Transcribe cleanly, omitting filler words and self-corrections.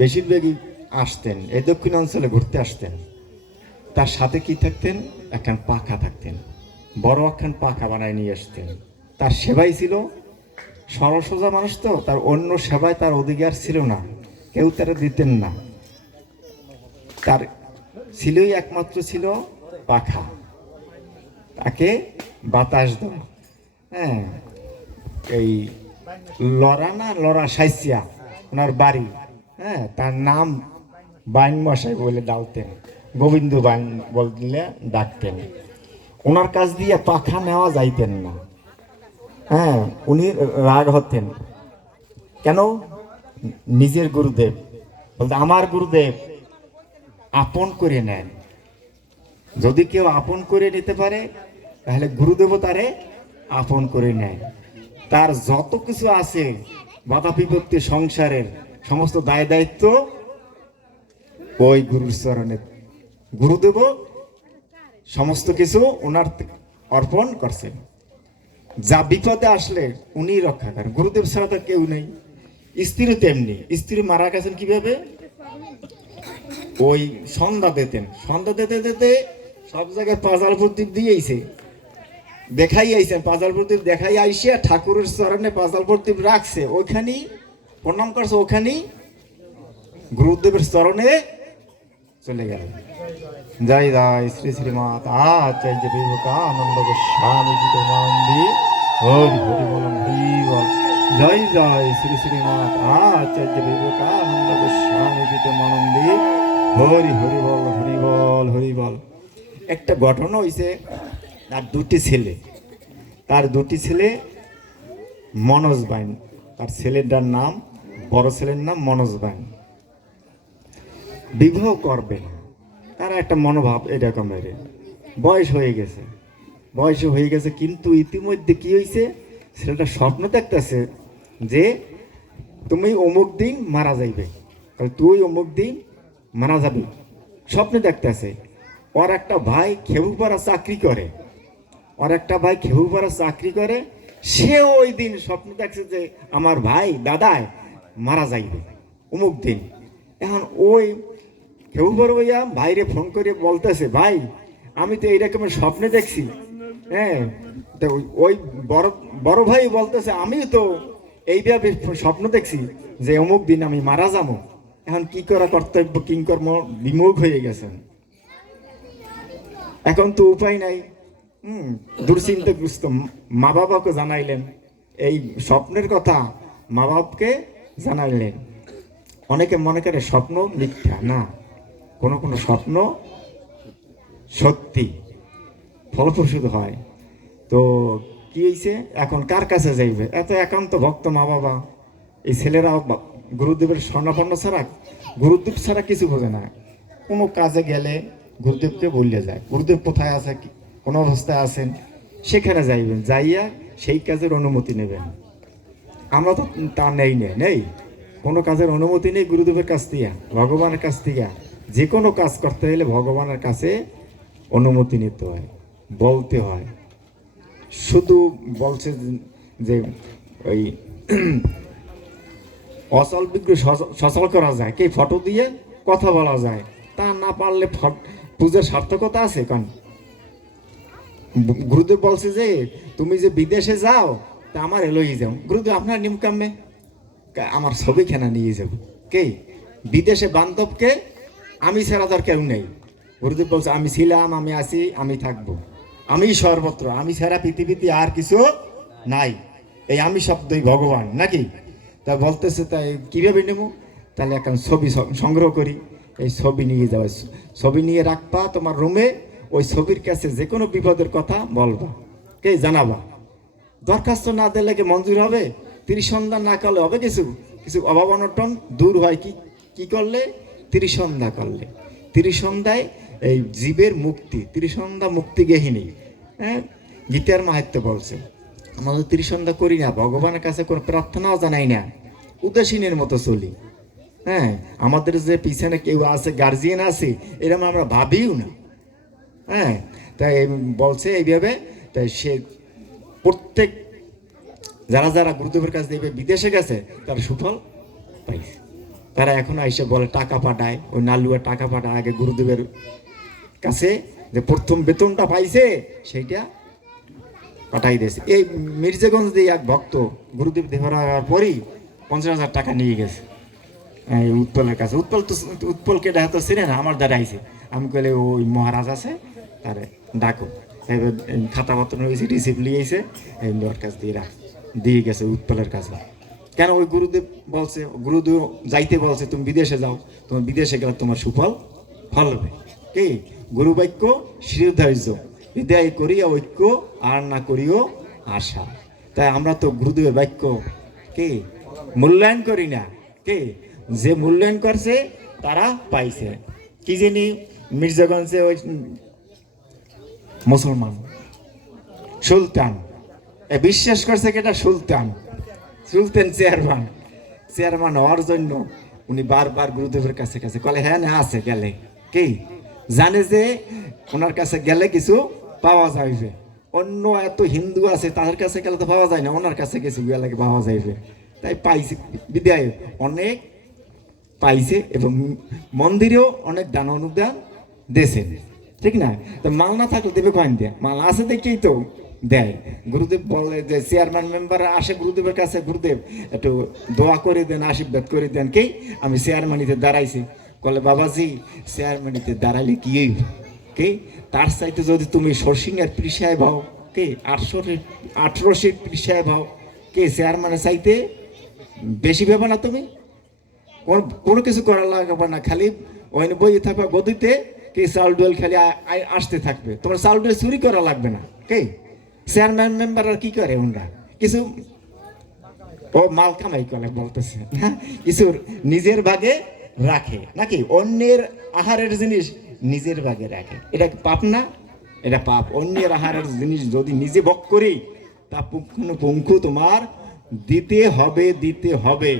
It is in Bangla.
বেশিরভাগই আসতেন এই দক্ষিণাঞ্চলে ঘুরতে আসতেন। তার সাথে কি থাকতেন, একখান পাখা থাকতেন, বড় একখান পাখা বানায় নিয়ে আসতেন। তার সেবাই ছিল, সরলসোজা মানুষ তো, তার অন্য সেবায় তার অধিকার ছিল না, কেউ তারা দিতেন না। তার ছিলই একমাত্র ছিল পাখা, তাকে বাতাস দেওয়া। হ্যাঁ, এই লড়া সাইসিয়া ওনার বাড়ি। হ্যাঁ, তার নাম বাইন মশাই বলে ডাকতেন, গোবিন্দ বাইন বললে ডাকতেন। ওনার কাছ দিয়ে পাখা নেওয়া যাইতেন না। হ্যাঁ, উনি রাগ হতেন কেন, নিজের গুরুদেব বলতে আমার গুরুদেব আপন করে নেন। যদি কেউ আপন করে নিতে পারে তাহলে গুরুদেব তারে আপন করে নেয়। তার যত কিছু আছে বাধা বিপত্তি সংসারের সমস্ত দায় দায়িত্ব ওই গুরুর চরণে, গুরুদেব সমস্ত কিছু ওনার অর্পণ করছেন। যা বিপদে আসলে উনি রক্ষা করেন, গুরুদেব ছাড়া তো কেউ নেই। স্ত্রীও তেমনি, স্ত্রী মারা গেছেন কিভাবে, ওই সন্ধ্যা দিতেন, সন্ধ্যা দিতে দিতে সব জায়গায় পাজার প্রদীপ দিয়েছে, দেখাই আইছেন পাজার প্রদীপ দেখাই আইসিয়া ঠাকুরের চরণে পাজার প্রদীপ রাখছে, ওইখানেই প্রণাম করছে, ওখানেই গুরুদেবের চরণে চলে গেল। জয় জয় শ্রী শ্রীমাত আচার্য বিবেকানন্দ গোস্বামী গীতমানন্দী হরি হরি বলম হরি বল। জয় জয় শ্রী শ্রীমাত আচার্য বিবেকানন্দ গোস্বামী গীতমানন্দী হরি হরি বল হরি বল হরি বল। একটা ঘটনা হয়েছে, তার দুটি ছেলে মনোজ বাইন, তার ছেলেটার নাম, বড় ছেলের নাম মনোজ বাইন। বিবাহ করবে না, তারা একটা মনোভাব এরকমের, বয়স হয়ে গেছে, কিন্তু ইতিমধ্যে কি হয়েছে, ছেলেটা স্বপ্ন দেখতেছে যে তুমি অমুক দিন মারা যাইবে, তুই অমুক দিন মারা যাবি, স্বপ্নে দেখতেছে। ওর একটা ভাই খেবুপাড়া চাকরি করে, সে ওই দিন স্বপ্ন দেখছে যে আমার ভাই দাদায় মারা যাইবে অমুক দিন। এখন ওই খেবুপাড়া ভাইয়া ভাইরে ফোন করে বলতেছে, ভাই আমি তো এইরকমের স্বপ্নে দেখছি। হ্যাঁ, তো ওই বড় ভাই বলতেছে, আমিও তো এইভাবে স্বপ্ন দেখছি যে অমুক দিন আমি মারা যাবো। এখন কি করা কর্তব্য কিংকর্ম বিমুখ হয়ে গেছেন, এখন তো উপায় নাই। দুশ্চিন্তাগ্রস্ত মা বাবাকে জানাইলেন এই স্বপ্নের কথা, মা বাবাকে জানাইলেন। অনেকে মনে করে স্বপ্ন মিথ্যা, না, কোনো স্বপ্ন সত্যি ফলপ্রসূ হয়। তো কি হয়েছে, এখন কার কাছে যাইবে, এত একান্ত ভক্ত মা বাবা, এই ছেলেরাও গুরুদেবের স্বর্ণাপন্ন ছাড়া, গুরুদেব ছাড়া কিছু বোঝে না। কোনো কাজে গেলে গুরুদেবকে বললে যায়, গুরুদেব কোথায় আছে, কোন অবস্থায় আছেন, সেখানে যাইবেন, যাইয়া সেই কাজের অনুমতি নেবেন। আমরা তো তা নেই কোনো কাজের অনুমতি নেই গুরুদেবের কাছ থেকে, ভগবানের কাছ থেকে। যে কোনো কাজ করতে হলে ভগবানের কাছে অনুমতি নিতে হয়, বলতে হয়। শুধু বলছে যে ওই অচল বিগ্রহ সচল করা যায়, কে ফটো দিয়ে কথা বলা যায়, তা না পারলে পূজার সার্থকতা আছে কারণ গুরুদেব বলছে যে তুমি যে বিদেশে যাও তা আমার এলোই যাও। গুরুদেব আপনার নিমকামে আমার ছবি খেনা নিয়ে যাব, কে বিদেশে বান্ধবকে, আমি ছাড়া তার কেউ নেই। গুরুদেব বলছে আমি ছিলাম, আমি আছি, আমি থাকবো, আমি সর্বত্র, আমি ছাড়া পৃথিবীতে আর কিছু নাই। এই আমি শব্দই ভগবান নাকি। তা বলতেছে তাই কীভাবে নেব, তাহলে এখন ছবি সংগ্রহ করি, এই ছবি নিয়ে যাওয়া, ছবি নিয়ে রাখবা তোমার রুমে, ওই ছবির কাছে যে কোনো বিপদের কথা বলবা, কে জানাবা। দরখাস্ত না দিলে কি মঞ্জুর হবে, ত্রিসন্ধ্যা না করলে হবে কিছু কিছু অভাব অনটন দূর হয় কি করলে, ত্রিসন্ধ্যা করলে। ত্রিসন্ধ্যায় এই জীবের মুক্তি, ত্রিসন্ধ্যা মুক্তি গেহিনী। হ্যাঁ, গীতার মাহাত্ম্য বলছে। আমাদের ত্রিসন্ধ্যা করি না, ভগবানের কাছে কোনো প্রার্থনাও জানাই না, উদাসীনের মতো চলি। হ্যাঁ, আমাদের যে পিছনে কেউ আছে, গার্জিয়ান আছে, এরকম আমরা ভাবিও না। হ্যাঁ, তাই বলছে এইভাবে। তাই সে প্রত্যেক যারা গুরুদেবের কাছে দেবে বিদেশে গেছে তার সুফল পাইছে। তারা এখন আইসে বলে টাকা পাঠায়, ওই নালুয়া টাকা পাঠায় আগে গুরুদেবের কাছে, যে প্রথম বেতনটা পাইছে সেইটা পাঠাই দিয়েছে। এই মির্জাগঞ্জ দিয়ে এক ভক্ত গুরুদেব দেহরা হওয়ার পরই 50,000 টাকা নিয়ে গেছে এই উৎপলের কাছে। উৎপলকে দেখা তো ছিলেন, আমার দ্বারা আইছে। আমি কইলে ওই মহারাজ আছে, তারে ডাকো। এবার খাতাপত্র হয়েছে, রিসিপ্ট লিয়েছে, এই ওর কাছ দিয়ে গেছে উৎপলের কাছে। কেন? ওই গুরুদেব বলছে, গুরুদেব যাইতে বলছে তুমি বিদেশে যাও, তোমার বিদেশে গেলে তোমার সুফল ফলবে। কি গুরু বাক্য শিরোধার্য, হৃদয় করিয়া ঐক্য, আর না করিও আশা। তাই আমরা তো গুরুদেবের বাক্য কি মূল্যায়ন করি না। কি যে মূল্যায়ন করছে তারা পাইছে। কি জানি মির্জাগঞ্জে ওই মুসলমান সুলতান বিশ্বাস করছে কেটা সুলতান চেয়ারম্যান হওয়ার জন্য উনি বারবার গুরুদেবের কাছে কাছে কলে হ্যাঁ না আছে গেলে কি জানে যে ওনার কাছে গেলে কিছু পাওয়া যাইবে। অন্য এত হিন্দু আছে তাদের কাছে গেলে তো পাওয়া যায় না, ওনার কাছে কিছু গেলে পাওয়া যাইবে। তাই পাইছে বিদায় অনেক পাইছে, এবং মন্দিরেও অনেক দান অনুদান দিয়েছেন, ঠিক না? তো মাল না থাকলে দেবে কয়েন দেয়, মাল আছে দেখেই তো দেয়। গুরুদেব বলে যে চেয়ারম্যান মেম্বার আসে গুরুদেবের কাছে, গুরুদেব একটু দোয়া করে দেন, আশীর্বাদ করে দেন। কি আমি চেয়ারম্যানিতে দাঁড়াইছি, বলে বাবাজি চেয়ারম্যানিতে দাঁড়াইলে কি কি তার চাইতে যদি তুমি সরসিংহের পিসায় ভাও, কে 1800 পিসায় ভাও, কে চেয়ারম্যানের চাইতে বেশি ভেবে না তুমি? কোনো কিছু করার লাগবে না, খালি ওই বইয়ে থাকবে গদিতে, কে চাউল ডুয়েল খালি আসতে থাকবে, তোমার চাউল ডুয়েল চুরি করা লাগবে না। কে চেয়ারম্যান মেম্বার আর কি করে? ওনারা কিছু ও মাল কামাই করে বলতেছে, হ্যাঁ, কিছু নিজের ভাগে রাখে নাকি? অন্যের আহারের জিনিস নিজের ভাগে রাখে, এটা পাপ না? এটা পাপ। অন্যের আহারের জিনিস যদি নিজে ভোগ করি তা পুঙ্খানুপুঙ্খ তোমার দিতে হবে।